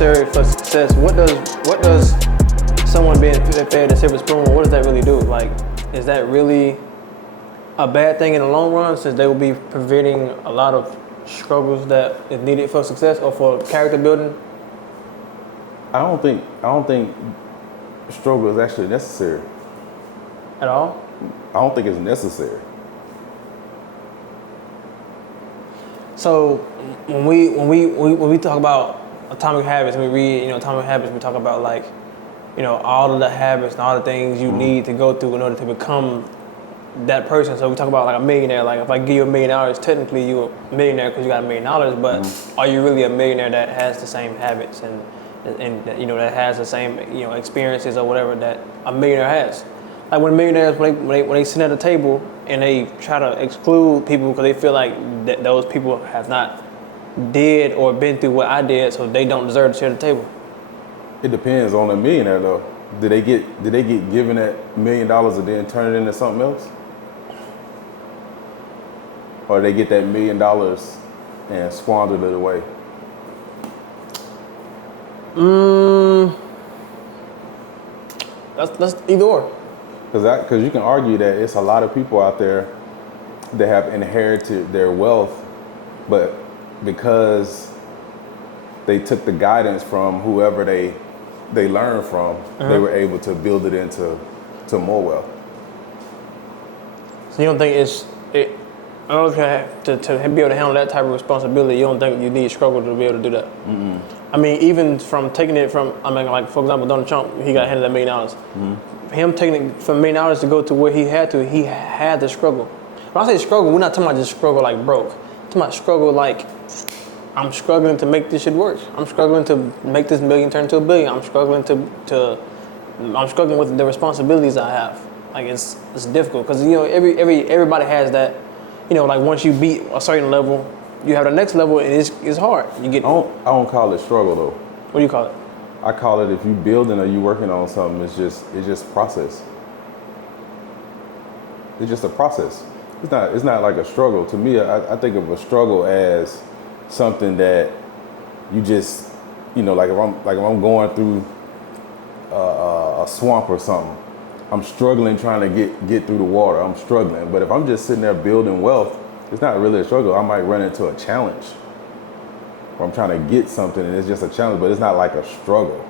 necessary for success. What does someone being fed a silver spoon, what does that really do? Like, is that really a bad thing in the long run, since they will be preventing a lot of struggles that is needed for success or for character building? I don't think struggle is actually necessary. At all? I don't think it's necessary. So when we talk about atomic habits, we read atomic habits, we talk about like all of the habits and all the things you need to go through in order to become that person. So we talk about like a millionaire. Like if I give you $1 million, technically you're a millionaire because you got $1 million. But are you really a millionaire that has the same habits and that has the same experiences or whatever that a millionaire has? Like when millionaires when they sit at a table and they try to exclude people because they feel like those people have not did or been through what I did, so they don't deserve to share the table. It depends on the millionaire though. Did they get given that $1 million and then turn it into something else? Or they get that $1 million and squandered it away? That's either or. Because you can argue that it's a lot of people out there that have inherited their wealth, but because they took the guidance from whoever they learned from, they were able to build it into more wealth. So you don't think in order to be able to handle that type of responsibility, you don't think you need struggle to be able to do that? Mm-mm. I mean, even from taking it from, like for example, Donald Trump, he got handed $1 million. Mm-hmm. Him taking it from $1 million to go to where he had to struggle. When I say struggle, we're not talking about just struggle like broke. We're talking about struggle like, I'm struggling to make this shit work. I'm struggling to make this $1 million turn to $1 billion. I'm struggling I'm struggling with the responsibilities I have. Like it's difficult because everybody has that. Like once you beat a certain level, you have the next level, and it's hard. You get. I don't call it struggle though. What do you call it? I call it, if you building or you working on something, it's just process. It's just a process. It's not like a struggle. To me, I think of a struggle as something that you just, like if I'm going through a swamp or something, I'm struggling trying to get through the water. I'm struggling. But if I'm just sitting there building wealth, it's not really a struggle. I might run into a challenge where I'm trying to get something and it's just a challenge, but it's not like a struggle.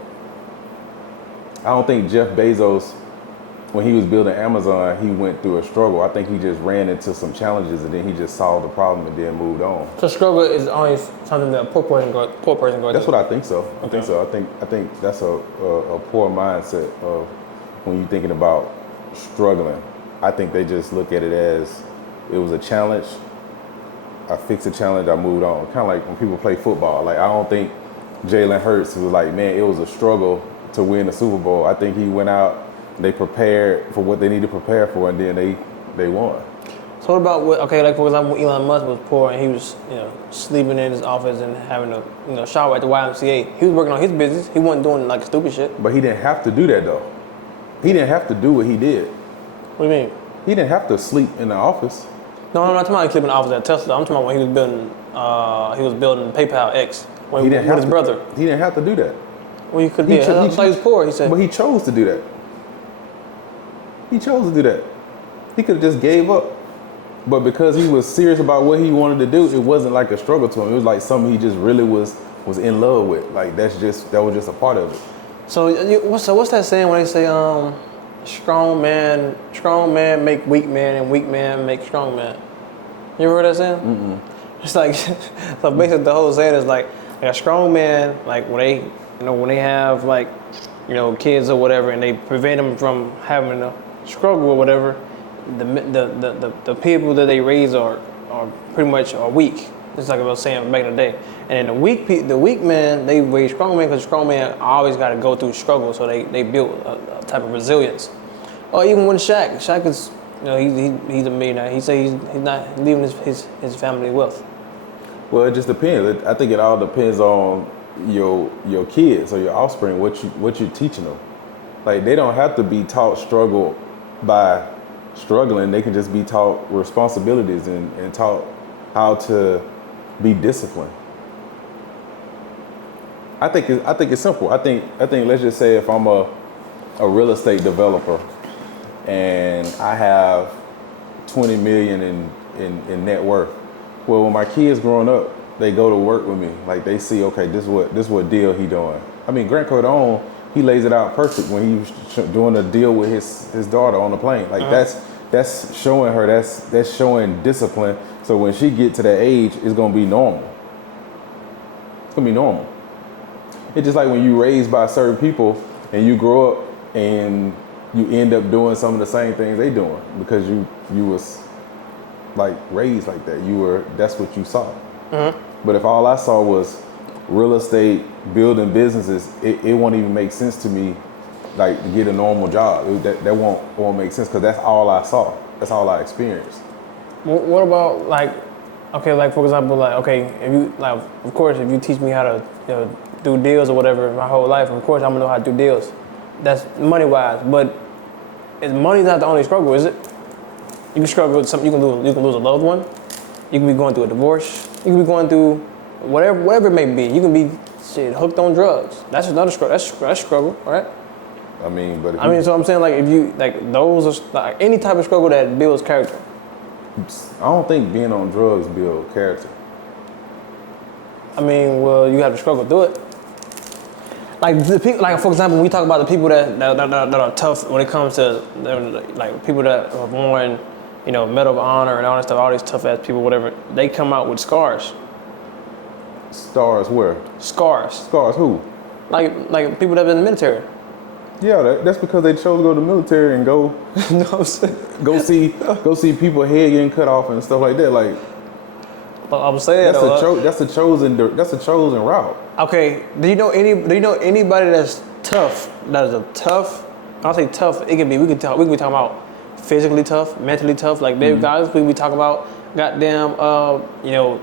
I don't think Jeff Bezos, when he was building Amazon, he went through a struggle. I think he just ran into some challenges and then he just solved the problem and then moved on. So struggle is always something that a poor person goes through. That's what I think so. I think so. I think that's a poor mindset of when you're thinking about struggling. I think they just look at it as it was a challenge. I fixed the challenge, I moved on. Kind of like when people play football. Like I don't think Jalen Hurts was like, man, it was a struggle to win the Super Bowl. I think he went out, they prepared for what they needed to prepare for, and then they won. So what about like for example, Elon Musk was poor and he was sleeping in his office and having a shower at the YMCA. He was working on his business. He wasn't doing like stupid shit. But he didn't have to do that though. He didn't have to do what he did. What do you mean? He didn't have to sleep in the office. No, I'm not talking about sleeping in the office at Tesla. I'm talking about when he was building PayPal X with his brother. He didn't have to do that. Well, you could be. He was poor, he said. But he chose to do that. He chose to do that. He could have just gave up. But because he was serious about what he wanted to do, it wasn't like a struggle to him. It was like something he just really was in love with. Like that was just a part of it. So what's that saying when they say strong man make weak man and weak man make strong man? You ever heard that saying? Mm-mm. It's like so basically the whole saying is like a strong man, like when they have like kids or whatever and they prevent them from having a struggle or whatever, the people that they raise are pretty much weak. It's like I was saying back in the day. And then the weak man, they raise strong man because strong man always got to go through struggle, so they build a type of resilience. Or even when Shaq is, he's a millionaire. He say he's not leaving his family wealth. Well, it just depends. I think it all depends on your kids or your offspring, what you teaching them. Like they don't have to be taught struggle by struggling. They can just be taught responsibilities and taught how to be disciplined. I think it's simple. I think let's just say if I'm a real estate developer and I have 20 million in net worth. Well, when my kids growing up, they go to work with me. Like they see, okay, this is what deal he doing. I mean, Grant Cardone, he lays it out perfect when he was doing a deal with his daughter on the plane. Like that's showing her, that's showing discipline. So when she get to that age, it's gonna be normal. It's gonna be normal. It's just like when you raised by certain people and you grow up and you end up doing some of the same things they doing because you was like raised like that. That's what you saw. Mm-hmm. But if all I saw was real estate, building businesses, it won't even make sense to me, like to get a normal job. That won't make sense because that's all I saw. That's all I experienced. What about like, okay, like for example, like okay, if you like, of course, if you teach me how to do deals or whatever my whole life, of course I'm gonna know how to do deals. That's money wise, but money's not the only struggle, is it? You can struggle with something. You can lose a loved one. You can be going through a divorce. You can be going through whatever it may be. You can be hooked on drugs. That's another struggle. That's struggle, right? I mean, but so I'm saying like if you like those are like any type of struggle that builds character. I don't think being on drugs builds character. I mean, well, you have to struggle through it. Like the people, like for example, we talk about the people that are tough when it comes to like people that are born, Medal of Honor and all that stuff. All these tough ass people, whatever, they come out with scars. Scars where? Scars. Scars who? Like people that have been in the military. Yeah, that's because they chose to go to the military and go go see people head getting cut off and stuff like that. Like I'm saying that's a chosen route. Okay, do you know anybody that's tough? That is a tough. I'll say tough. It can be. We can be talking about physically tough, mentally tough. Like there guys we talk about goddamn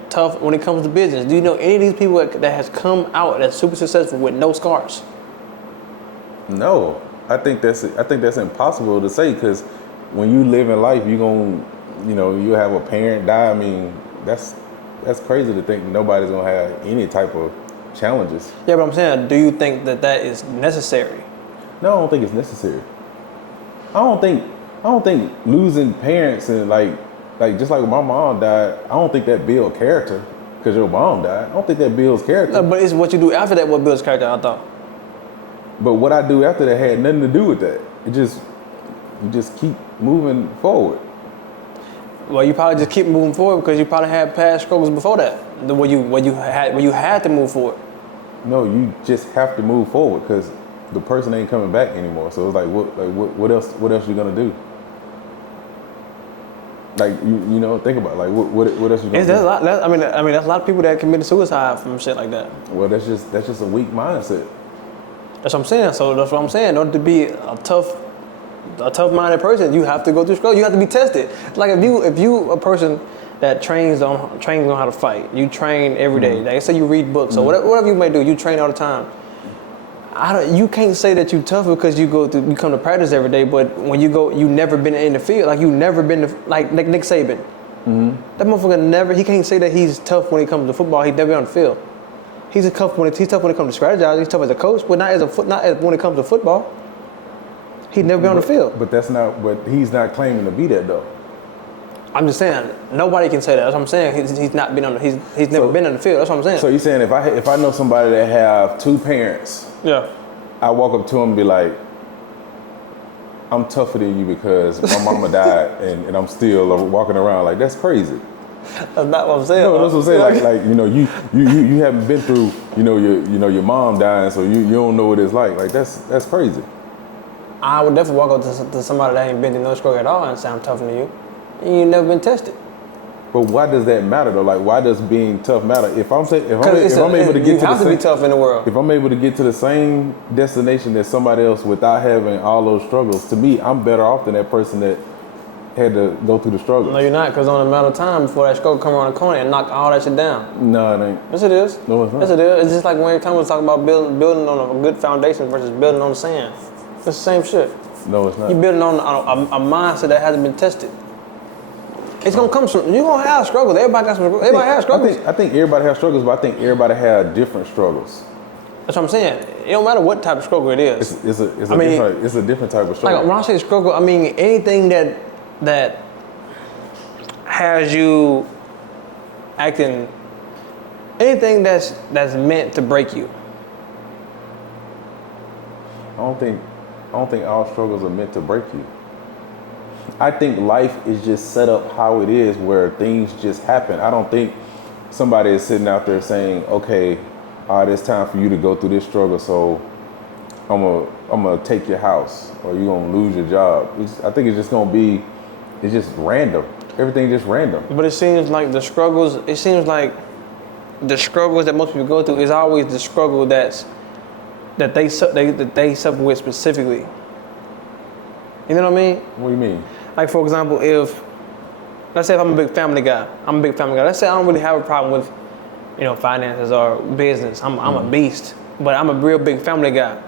tough when it comes to business. Do you know any of these people that has come out that's super successful with no scars? No, I think that's impossible to say because when you live in life, you you have a parent die. I mean, that's crazy to think nobody's gonna have any type of challenges. Yeah, but I'm saying, do you think that is necessary? No, I don't think it's necessary. I don't think losing parents and like just like when my mom died, I don't think that builds character because your mom died. I don't think that builds character. No, but it's what you do after that what builds character, I thought. But what I do after that had nothing to do with that. You just keep moving forward. Well, you probably just keep moving forward because you probably had past struggles before that, where you had to move forward. No, you just have to move forward because the person ain't coming back anymore. So it's like, what else you gonna do? Like think about it. Like what else you gonna do? I mean, that's a lot of people that committed suicide from shit like that. Well, that's just a weak mindset. That's what I'm saying. So that's what I'm saying. In order to be a tough-minded person, you have to go through struggle. You have to be tested. Like if you a person that trains on how to fight, you train every day. Like say you read books or whatever you may do, you train all the time. You can't say that you're tough because you come to practice every day. But when you go, you never been in the field. Like you never been like Nick Saban. Mm-hmm. That motherfucker never. He can't say that he's tough when it comes to football. He never been on the field. He's tough when it comes to strategizing. He's tough as a coach, but not when it comes to football. He'd never been on the field. But he's not claiming to be that though. I'm just saying nobody can say that. That's what I'm saying. He's not been on. He's never been on the field. That's what I'm saying. So you're saying if I know somebody that have two parents, yeah, I walk up to him and be like, I'm tougher than you because my mama died and I'm still walking around like that's crazy. That's not what I'm saying. No, that's what I'm saying. You haven't been through your mom dying, so you don't know what it's like. Like that's crazy. I would definitely walk up to somebody that ain't been through no struggle at all and say I'm tougher than you. You never been tested. But why does that matter though? Like why does being tough matter? If I'm able to get you have to be tough in the world. If I'm able to get to the same destination as somebody else without having all those struggles, to me, I'm better off than that person that had to go through the struggle. No, you're not, because on a matter of time before that struggle come around the corner and knock all that shit down. No, it ain't. Yes, it is. No, it's not. Yes, it is. It's just like when every time we talk about building on a good foundation versus building on the sand. It's the same shit. No, it's not. You're building on a mindset that hasn't been tested. It's gonna come from. You're gonna have struggles. Everybody got some. Everybody has struggles. I think everybody has struggles, but I think everybody has different struggles. That's what I'm saying. It don't matter what type of struggle it is. It's a different type of struggle. Like when I say struggle, I mean anything that has you acting, anything that's meant to break you. I don't think all struggles are meant to break you. I think life is just set up how it is, where things just happen. I don't think somebody is sitting out there saying, okay, all right, it's time for you to go through this struggle, so I'm gonna take your house, or you're gonna lose your job. I think it's just random. Everything's just random. But it seems like the struggles that most people go through is always the struggle that they suffer with specifically. You know what I mean? What do you mean? Like for example, let's say if I'm a big family guy. Let's say I don't really have a problem with, finances or business. I'm a beast, but I'm a real big family guy.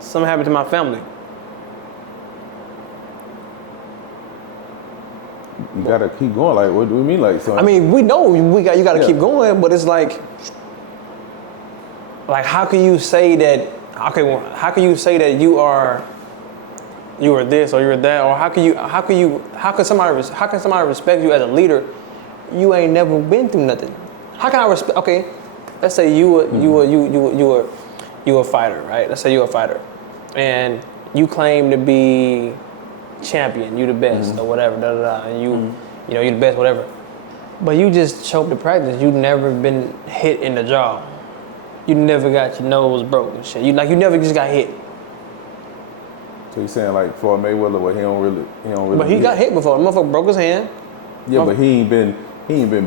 Something happened to my family. You gotta keep going. Like, what do you mean? Like, so I mean, we know you gotta keep going, but it's like how can you say that? Okay, well, how can you say that you are this or you're that, or how can somebody respect you as a leader? You ain't never been through nothing. How can I respect? Okay, let's say you a fighter, right? Let's say you're a fighter, and you claim to be champion, you the best or whatever, and you you're the best, whatever. But you just showed up to practice. You never been hit in the jaw. You never got your nose broke and shit. You never just got hit. So you saying like Floyd Mayweather, where he don't really. But he got hit before. The motherfucker broke his hand. Yeah, but he ain't been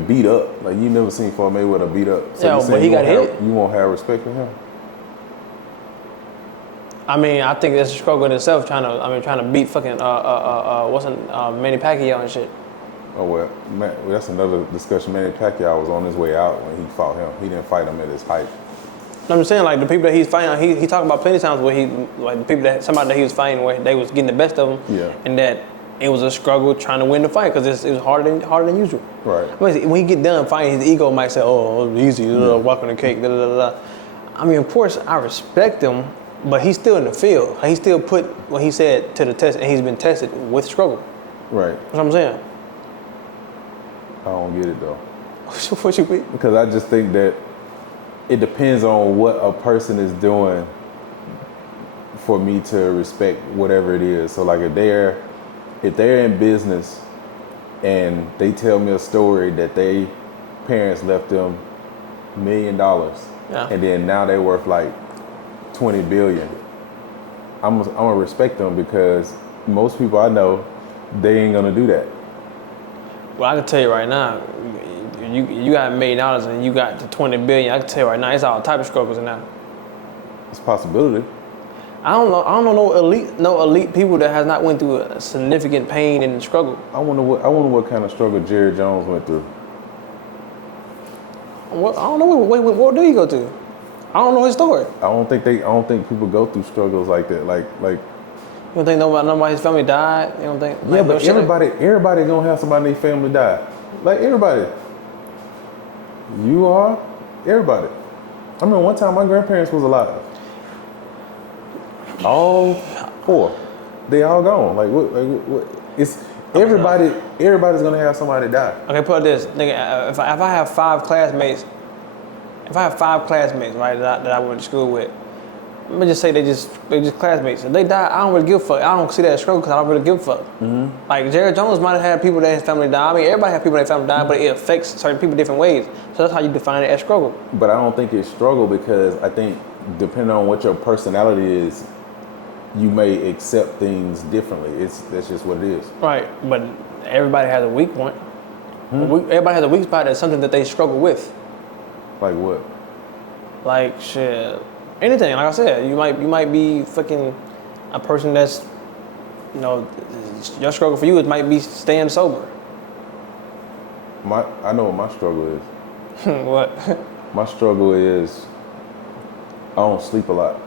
beat up. Like you never seen Floyd Mayweather beat up. So yeah, but he got hit. You won't have respect for him. I mean, I think it's a struggle in itself trying to beat fucking Manny Pacquiao and shit. Oh well, that's another discussion. Manny Pacquiao was on his way out when he fought him. He didn't fight him at his height. I'm just saying, like the people that he's fighting, he talked about plenty of times where somebody that he was fighting where they was getting the best of him, and that it was a struggle trying to win the fight because it was harder than usual. Right. When he get done fighting, his ego might say, "Oh, easy, walking the cake." I mean, of course, I respect him, but he's still in the field. He still put what he said to the test, and he's been tested with struggle. Right. That's what I'm saying. I don't get it though. What you mean? Because I just think that it depends on what a person is doing for me to respect whatever it is. So like if they're in business and they tell me a story that they parents left them $1 million and then now they're worth like 20 billion, I'm gonna respect them because most people I know, they ain't gonna do that. Well, I can tell you right now, you got $1 million and you got the 20 billion. I can tell you right now, it's all type of struggles in that. It's a possibility. I don't know no elite people that has not went through a significant pain and struggle. I wonder what kind of struggle Jerry Jones went through. I don't know what did he go through? I don't know his story. I don't think people go through struggles like that. Like you don't think nobody his family died? You don't think? Yeah, but everybody gonna have somebody in their family die. Like everybody. You are everybody. I remember one time my grandparents was alive. All 4, they all gone. Like what? It's everybody. Everybody's gonna have somebody die. Okay, put this, nigga. If I have 5 classmates, right, that I went to school with, let me just say they just classmates. If they die, I don't really give a fuck. I don't see that as struggle because I don't really give a fuck. Mm-hmm. Like Jerry Jones might have had people that his family died. I mean, everybody have people that family died, but it affects certain people different ways. So that's how you define it as struggle. But I don't think it's struggle because I think depending on what your personality is, you may accept things differently. That's just what it is. Right, but everybody has a weak point. Everybody has a weak spot. That's something that they struggle with. Like what? Like shit. Anything, like I said, you might be fucking a person that's, your struggle for you it might be staying sober. I know what my struggle is. What? My struggle is I don't sleep a lot.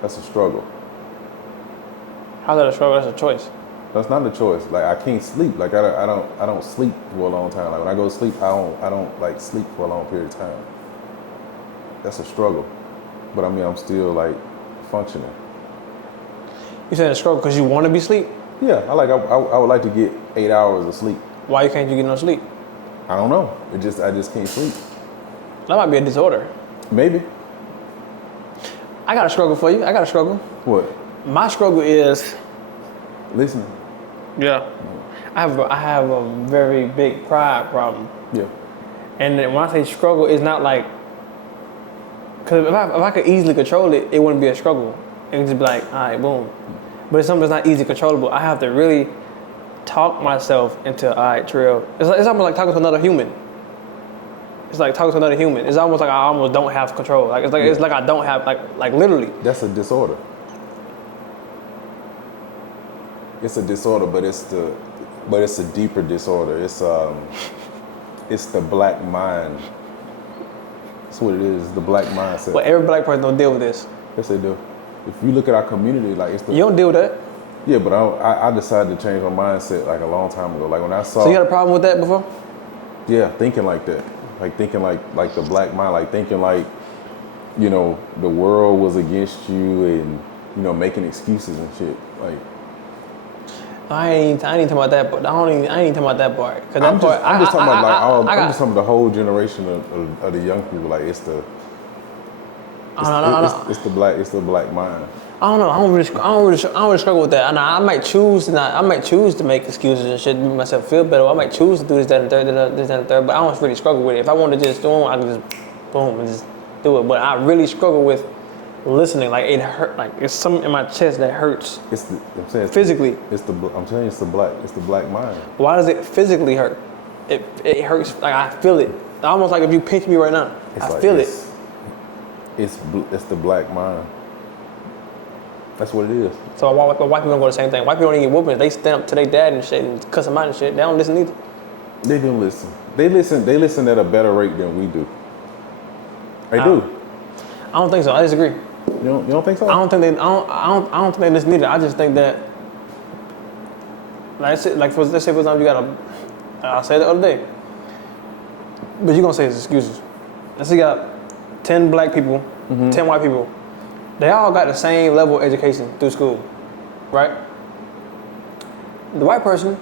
That's a struggle. How's that a struggle? That's a choice. That's not a choice. Like I can't sleep. Like I don't sleep for a long time. Like when I go to sleep, I don't like sleep for a long period of time. That's a struggle. but I mean, I'm still like functioning. You said a struggle because you want to be asleep? Yeah, I would like to get 8 hours of sleep. Why can't you get no sleep? I don't know. I just can't sleep. That might be a disorder. Maybe. I got a struggle for you. I got a struggle. What? My struggle is listening. Yeah. I have a very big pride problem. Yeah. And then when I say struggle, it's not like, because if I could easily control it, it wouldn't be a struggle. It would just be like, all right, boom. But if something's not easily controllable, I have to really talk myself into, all right, Trill. It's almost like talking to another human. It's like talking to another human. It's almost like I almost don't have control. Like it's like I don't have like literally. That's a disorder. It's a disorder, but it's a deeper disorder. It's the black mind. That's what it is. The black mindset. But every black person don't deal with this. Yes, they do. If you look at our community, like you don't deal with that. Yeah, but I decided to change my mindset like a long time ago. Like when I saw. So you had a problem with that before? Yeah, thinking like that. Like thinking like the black mind. Like thinking like, you know, the world was against you and, you know, making excuses and shit. Like. I ain't talking about that, but I ain't talking about that part. Cause that I'm just talking about the whole generation of the young people. Like it's the black mind. I don't know. I don't really struggle with that. I might choose to make excuses and shit to make myself feel better. I might choose to do this, that, and the third. But I don't really struggle with it. If I want to just do it, I can just boom and just do it. But I really struggle with listening. Like it hurt. Like it's something in my chest that hurts. Physically. I'm saying it's the black mind. Why does it physically hurt? It hurts. Like I feel it. Almost like if you pinch me right now, I feel it. It's the black mind. That's what it is. So white people don't go the same thing. White people don't even get whoopings. They stand up to their dad and shit and cuss them out and shit. They don't listen either. They do listen. They listen at a better rate than we do. They do. I don't think so. I disagree. You don't think so? I don't think they listen either. I just think that let's say for example you got I said the other day. But you're gonna say it's excuses. Let's say you got 10 black people, 10 white people. They all got the same level of education through school, right? The white person,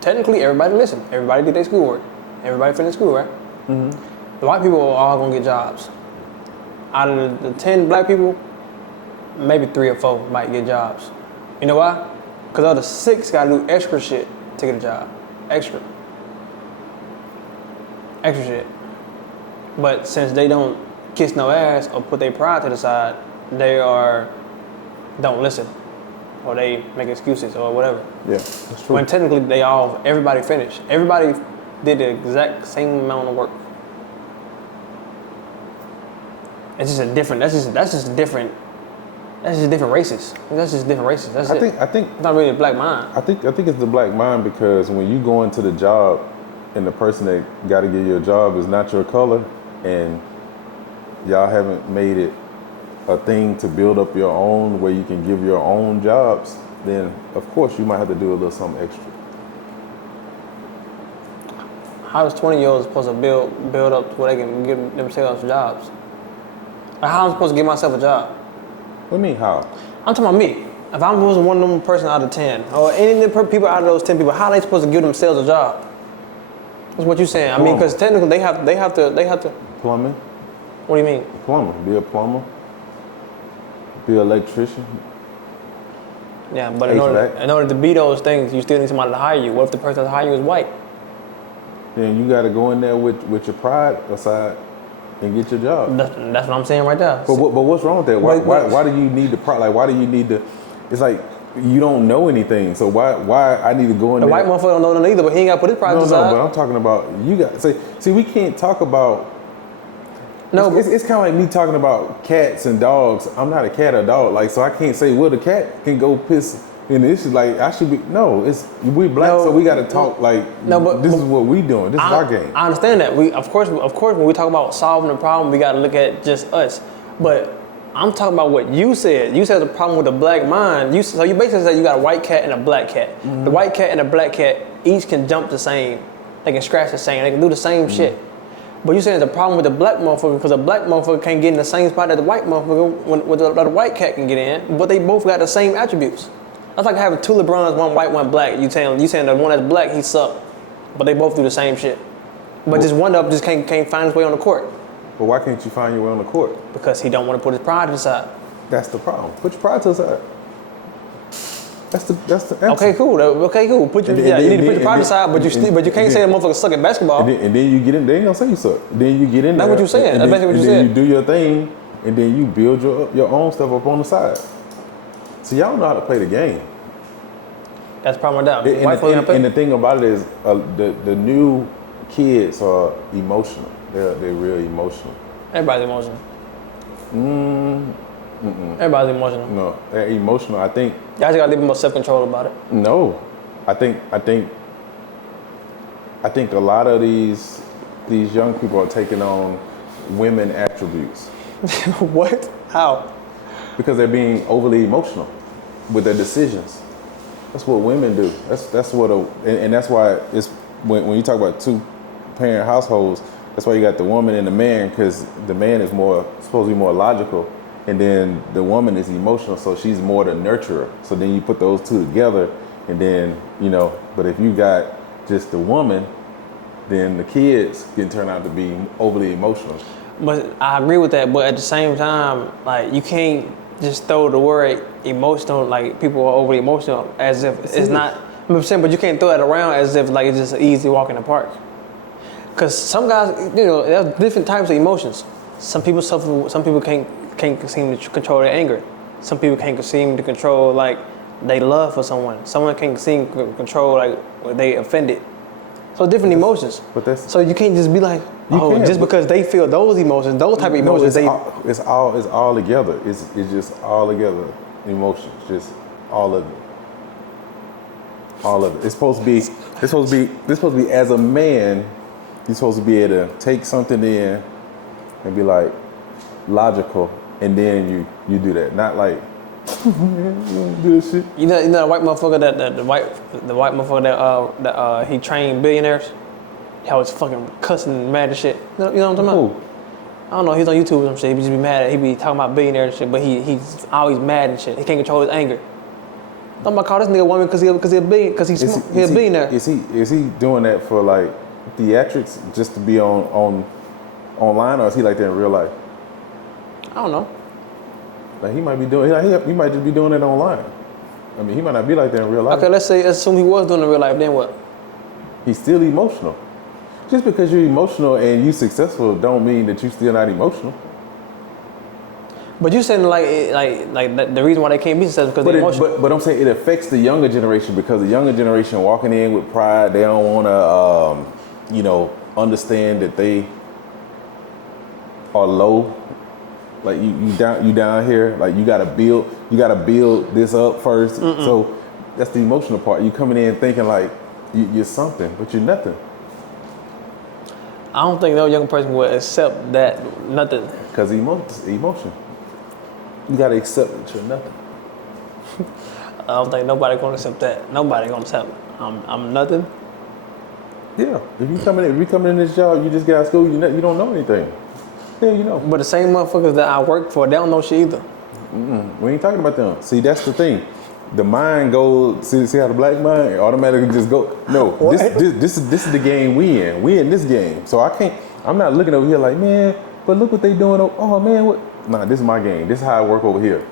technically everybody listened. Everybody did their schoolwork. Everybody finished school, right? Mm-hmm. The white people are all gonna get jobs. Out of the 10 black people, maybe 3 or 4 might get jobs. You know why? Because the other 6 gotta do extra shit to get a job. Extra shit. But since they don't kiss no ass or put their pride to the side, they don't listen, or they make excuses or whatever. Yeah, that's true. When technically everybody finished. Everybody did the exact same amount of work. It's just different races. That's just different races. That's it. I think it's not really a black mind. I think it's the black mind because when you go into the job and the person that got to get you a job is not your color and y'all haven't made it a thing to build up your own where you can give your own jobs, then of course you might have to do a little something extra. How is 20-year-olds supposed to build up to where they can give themselves jobs? Like how am I supposed to give myself a job? What do you mean how? I'm talking about me. If I was one of them person out of 10, or any of the people out of those 10 people, how are they supposed to give themselves a job? That's what you're saying. I mean, because technically they have to. Plumbing. What do you mean? Plumber. Be a plumber. Be an electrician. Yeah, but in order to be those things, you still need somebody to hire you. What if the person to hire you is white? Then you got to go in there with your pride aside and get your job. That's what I'm saying right there. But what's wrong with that? Why do you need the pride? Like, why do you need the? It's like you don't know anything. So why I need to go in there? The white motherfucker don't know nothing either, but he ain't got to put his pride aside. No, but I'm talking about you got see we can't talk about. No, it's kind of like me talking about cats and dogs. I'm not a cat or dog, like so I can't say the cat can go piss. And this is like I should be we black, so we got to talk like this is what we doing. This is our game. I understand that. We of course when we talk about solving the problem, we got to look at just us. But I'm talking about what you said. You said the problem with the black mind. So you basically said you got a white cat and a black cat. Mm-hmm. The white cat and the black cat each can jump the same. They can scratch the same. They can do the same shit. But you saying it's a problem with the black motherfucker because a black motherfucker can't get in the same spot that the white motherfucker when the white cat can get in, but they both got the same attributes. That's like having two LeBrons, one white, one black. You saying the one that's black, he suck, but they both do the same shit. But just one of them just can't find his way on the court. But why can't you find your way on the court? Because he don't want to put his pride aside. That's the problem. Put your pride to the side. That's the answer. Okay, cool. Put your, you need to put your pride aside, but you can't say a motherfucker suck at basketball. And then you get in. They ain't gonna say you suck. Then you get in. That's there, what you saying. That's basically what you said. And then you do your thing, and then you build your own stuff up on the side. So y'all don't know how to play the game. That's probably down. And the thing about it is, the new kids are emotional. They're real emotional. Everybody's emotional. Everybody's emotional. No, they're emotional. I think. Y'all just gotta be more self-control about it. No, I think a lot of these young people are taking on women attributes. What? How? Because they're being overly emotional with their decisions. That's what women do. That's what and that's why it's when you talk about two-parent households. That's why you got the woman and the man, because the man is supposed to be more logical, and then the woman is emotional, so she's more the nurturer. So then you put those two together, and then But if you got just the woman, then the kids can turn out to be overly emotional. But I agree with that. But at the same time, like you can't just throw the word emotional, like people are overly emotional, as if it's not. I'm saying, but you can't throw it around as if like it's just an easy walk in the park. Because some guys, there's different types of emotions. Some people suffer. Some people can't seem to control their anger. Some people can't seem to control like they love for someone. Someone can't seem to control like when they offended. So different emotions. So you can't just be like, because they feel those emotions, those type of emotions. It's all together. It's just all together. Emotions, just all of it. All of it. It's supposed to be as a man. You're supposed to be able to take something in and be like logical, and then you do that. Not like do this shit. You know the white motherfucker the white motherfucker that he trained billionaires. He always fucking cussing mad as shit. You know what I'm talking about? I don't know. He's on YouTube or some shit. He just be mad. He be talking about billionaires and shit, but he's always mad and shit. He can't control his anger. I'm gonna call this nigga woman because he's a billionaire. Is he doing that for like theatrics just to be online, or is he like that in real life? I don't know. Like he might be doing. He might just be doing it online. I mean, he might not be like that in real life. Okay, let's assume he was doing it in real life. Then what? He's still emotional. Just because you're emotional and you successful don't mean that you're still not emotional. But you saying like the reason why they can't be successful because they're emotional. But I'm saying it affects the younger generation, because the younger generation walking in with pride, they don't want to, understand that they are low. Like you down here, like you gotta build this up first. So that's the emotional part. You coming in thinking like you're something, but you're nothing. I don't think no young person would accept that nothing. Because emotion. You gotta accept that you're nothing. I don't think nobody gonna accept that. Nobody gonna accept I'm nothing. Yeah. If you come in this job, you just got out of school, you don't know anything. Yeah, you know. But the same motherfuckers that I work for, they don't know shit either. We ain't talking about them. See, that's the thing. The mind goes. See how the black mind automatically just go. No, this is the game we in. We in this game. So I'm not looking over here like, man, but look what they doing. Oh man, what? Nah, this is my game. This is how I work over here.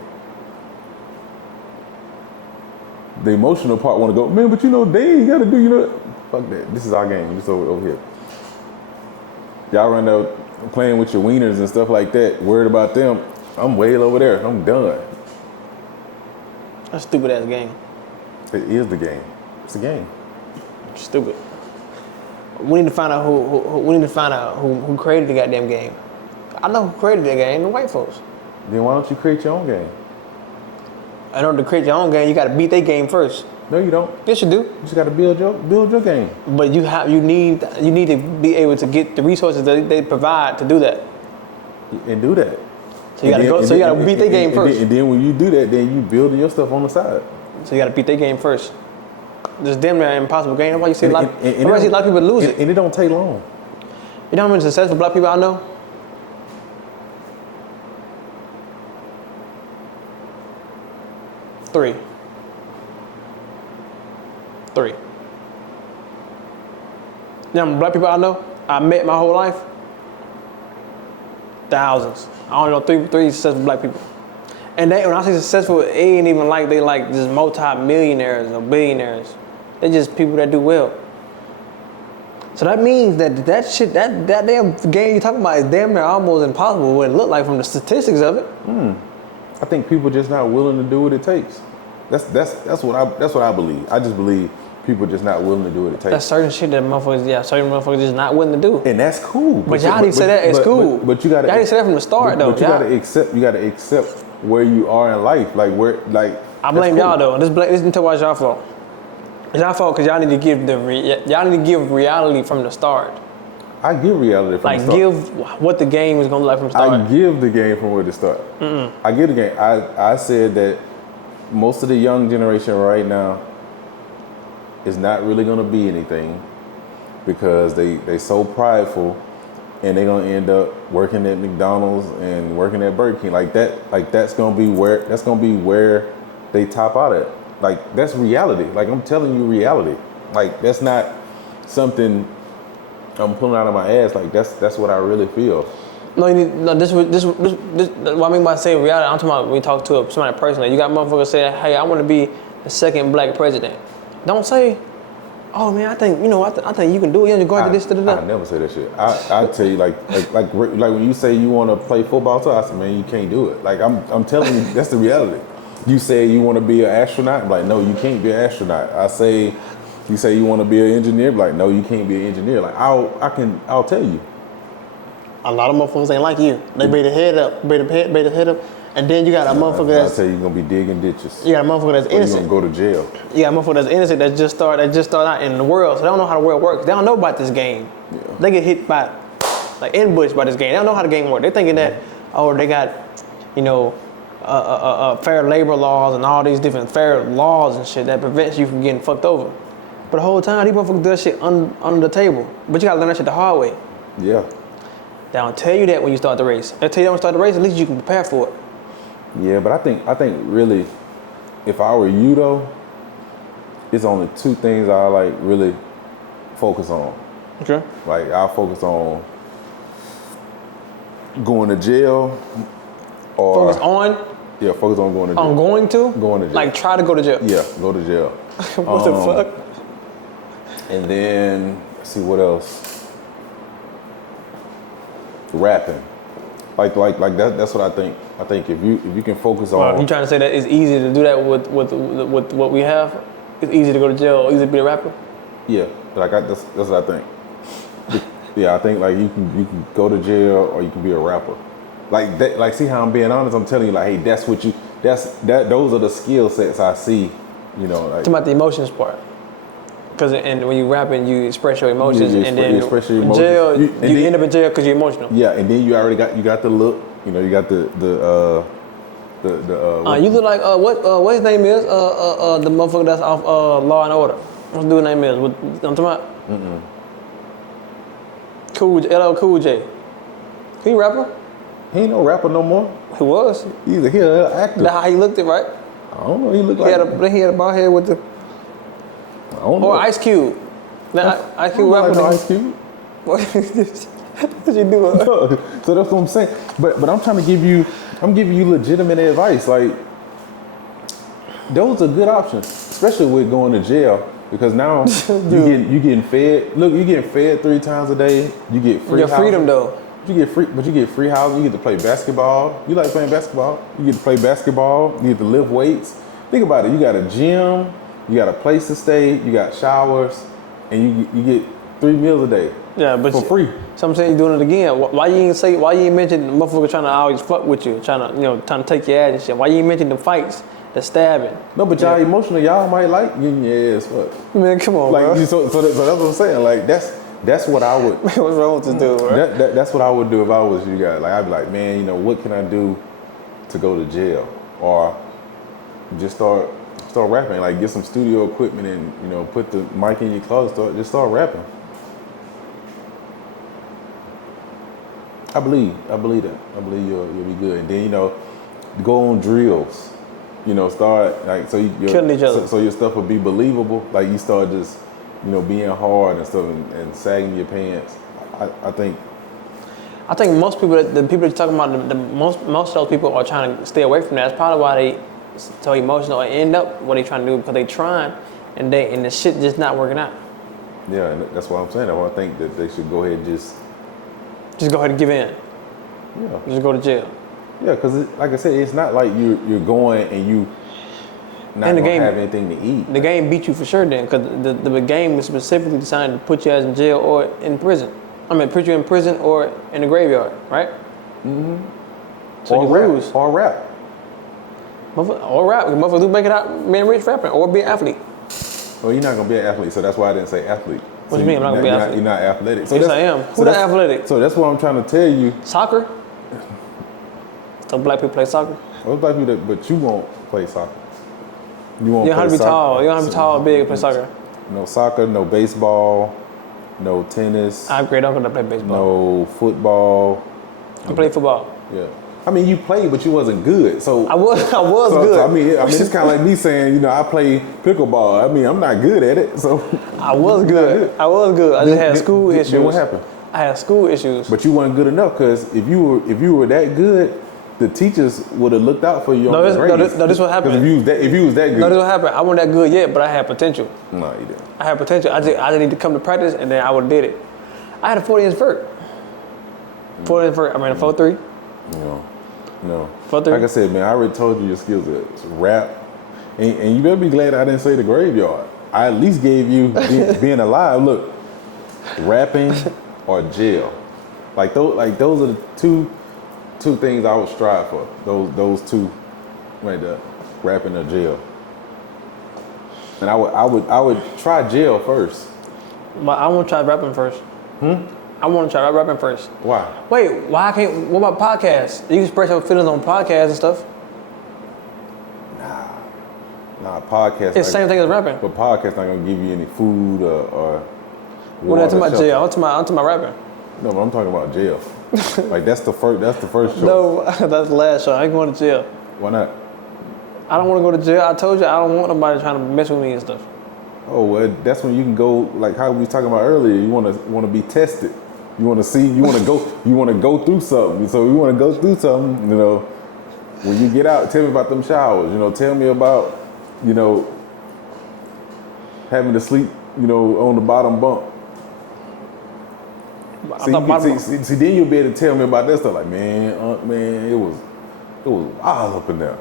The emotional part want to go, man, but they ain't got to do, fuck that. This is our game. This over here. Y'all run out playing with your wieners and stuff like that, worried about them. I'm way over there. I'm done. That's a stupid ass game. It is the game. It's a game. Stupid. We need to find out who created the goddamn game. I know who created the game, the white folks. Then why don't you create your own game? In order to create your own game, you got to beat their game first. No, you don't. Yes, you do. You just got to build your game. But you need to be able to get the resources that they provide to do that. And do that. So you got to beat their game first. And then when you do that, then you building your stuff on the side. So you got to beat their game first. This damn near impossible game. That's why you see a lot of people lose it. And it don't take long. You know how many successful black people I know? 3. 3. You know how many black people I know? I met my whole life? Thousands. I only know three successful black people. And they, when I say successful, it ain't even like they like just multi-millionaires or billionaires. They're just people that do well. So that means that shit, that damn game you're talking about is damn near almost impossible what it looked like from the statistics of it. I think people just not willing to do what it takes. That's what I believe. I just believe people just not willing to do what it takes. That's certain shit that certain motherfuckers just not willing to do. And that's cool. But y'all didn't say that it's cool. But you gotta. Y'all didn't say that from the start though. But you gotta accept where you are in life. Like I blame y'all though. This until why it's y'all fault. It's y'all fault because y'all need to give y'all need to give reality from the start. I give reality from the start. Like give what the game is gonna look like from the start. I give the game from where to start. I give the game. I said that most of the young generation right now is not really gonna be anything because they so prideful and they're gonna end up working at McDonald's and working at Burger King. That's gonna be where they top out at. Like that's reality. Like I'm telling you reality. Like that's not something I'm pulling out of my ass. Like that's what I really feel. This what I mean by saying reality, I'm talking about when you talk to somebody personally. You got motherfuckers say, hey, I want to be the second black president. Don't say, oh man, I think you can do it. You go into this. I never say that shit. I tell you like when you say you want to play football, so I say, man, you can't do it. Like I'm telling you, that's the reality. You say you want to be an astronaut, I'm like, no, you can't be an astronaut. You say you want to be an engineer, I'm like, no, you can't be an engineer. Like I'll tell you. A lot of motherfuckers ain't like you. They beat the head up, and then you got a motherfucker that's. I'll tell you, you're gonna be digging ditches. You got a motherfucker that's innocent. You're gonna go to jail. You got a motherfucker that's innocent that just started out in the world, so they don't know how the world works. They don't know about this game. Yeah. They get hit by, like ambushed by this game. They don't know how the game works. They're thinking that, they got, fair labor laws and all these different fair laws and shit that prevents you from getting fucked over. But the whole time, these motherfuckers do that shit under the table. But you gotta learn that shit the hard way. Yeah. They don't tell you that when you start the race. They tell you when you start the race, at least you can prepare for it. Yeah, but I think really, if I were you though, it's only 2 things I like really focus on. Okay. Like I'll focus on going to jail or focus on? Yeah, focus on going to jail. On going to? Going to jail. Like try to go to jail. Yeah, go to jail. What the fuck? And then let's see what else. Rapping, like that's what I think. I think if you can focus on. You trying to say that it's easy to do that with what we have? It's easy to go to jail, easy to be a rapper. Yeah, that's what I think. Yeah, I think like you can go to jail or you can be a rapper. Like that, like see how I'm being honest. I'm telling you like, hey, those are the skill sets I see. Like talking about the emotions part. Because when you rapping, you express your emotions, and then in jail, you end up in jail because you're emotional. Yeah, and then you got the look. You got the you look like what his name is? The motherfucker that's off Law and Order. What's the dude's name is? What I'm talking about? LL Cool J. He a rapper? He ain't no rapper no more. He was. He an actor. That's how he looked it, right? I don't know. He looked like he had a bald head with the. I don't know. Or Ice Cube. Ice Cube rapper. Like Ice Cube. What you doing? So that's what I'm saying. But I'm trying to give you legitimate advice. Like those are good options, especially with going to jail because now you getting fed. Look, you getting fed 3 times a day. You get free. Your freedom though. You get free, but you get free housing. You get to play basketball. You like playing basketball? You get to play basketball. You get to lift weights. Think about it. You got a gym. You got a place to stay. You got showers, and you get 3 meals a day. Yeah, but for free. So I'm saying you're doing it again. Why you ain't mention the motherfucker trying to always fuck with you, trying to take your ass and shit? Why you ain't mention the fights, the stabbing? No, but y'all emotional. Y'all might like getting your ass fucked. Man, come on, like, bro. So that's what I'm saying. Like that's what I would. What's wrong with this dude, bro? That's what I would do if I was you guys. Like I'd be like, man, what can I do to go to jail, or just start rapping? Like get some studio equipment and put the mic in your closet. Just start rapping. I believe that. I believe you'll be good. And then go on drills. Start like Killing each other. So your stuff will be believable. Like you start just being hard and stuff and sagging your pants. I think most people, the people that you're talking about, most of those people are trying to stay away from that. That's probably why they so emotional or end up what they trying to do because they trying and the shit just not working out. Yeah, and that's what I'm saying. I think that they should go ahead and just go ahead and give in. Yeah. Just go to jail. Yeah, because like I said, it's not like you're going and you not and the gonna game, have anything to eat. The game beat you for sure then, because the game is specifically designed to put you ass in jail or in prison. Put you in prison or in the graveyard, right? Mm-hmm. So or you rap, lose. Or rap. Or rap. Motherfuckers do make it out being rich rapping or be an athlete. Well, you're not gonna be an athlete, so that's why I didn't say athlete. What do you mean I'm not gonna be an athlete? You're not athletic. So yes, I am. Who that athletic? So that's what I'm trying to tell you. Soccer? So black people play soccer? Well, black people, but you won't play soccer. You don't have to be tall. You don't have to be tall or big to play soccer. No soccer, no baseball, no tennis. I have a great uncle that played baseball. No football. I played football. Yeah. You played, but you wasn't good. So I was good. So, it's kind of like me saying, I play pickleball. I'm not good at it. So I was good. I just had school issues. Then what happened? I had school issues. But you weren't good enough because if you were that good, the teachers would have looked out for you. No, this is what happened. If you was that good. No, this is what happened. I wasn't that good yet, but I had potential. No, you didn't. I had potential. I just need to come to practice, and then I would have did it. I had a 40-inch vert. 40-inch vert. I ran a 4.3. No. 4.3. Like I said, man, I already told you your skills are rap, and you better be glad I didn't say the graveyard. I at least gave you being alive. Look, rapping or jail. Those are the two things I would strive for. Those two, right there, rapping or jail. And I would try jail first. But I want to try rapping first. I want to try rapping first. Why? Wait, why I can't? What about podcasts? You can express your feelings on podcasts and stuff. Nah, podcasts. It's the same thing as rapping. But podcasts not gonna give you any food or. Well, that's my jail. I'm talking about rapping. No, but I'm talking about jail. That's the first choice. No, that's the last shot. I ain't going to jail. Why not? I don't want to go to jail. I told you I don't want nobody trying to mess with me and stuff. Oh well, that's when you can go like how we was talking about earlier. You want to be tested. You want to see. You want to go. You want to go through something. So you want to go through something. When you get out, tell me about them showers. Tell me about having to sleep. On the bottom bunk. See, then you'll be able to tell me about that stuff. Like, man, it was wild up in there.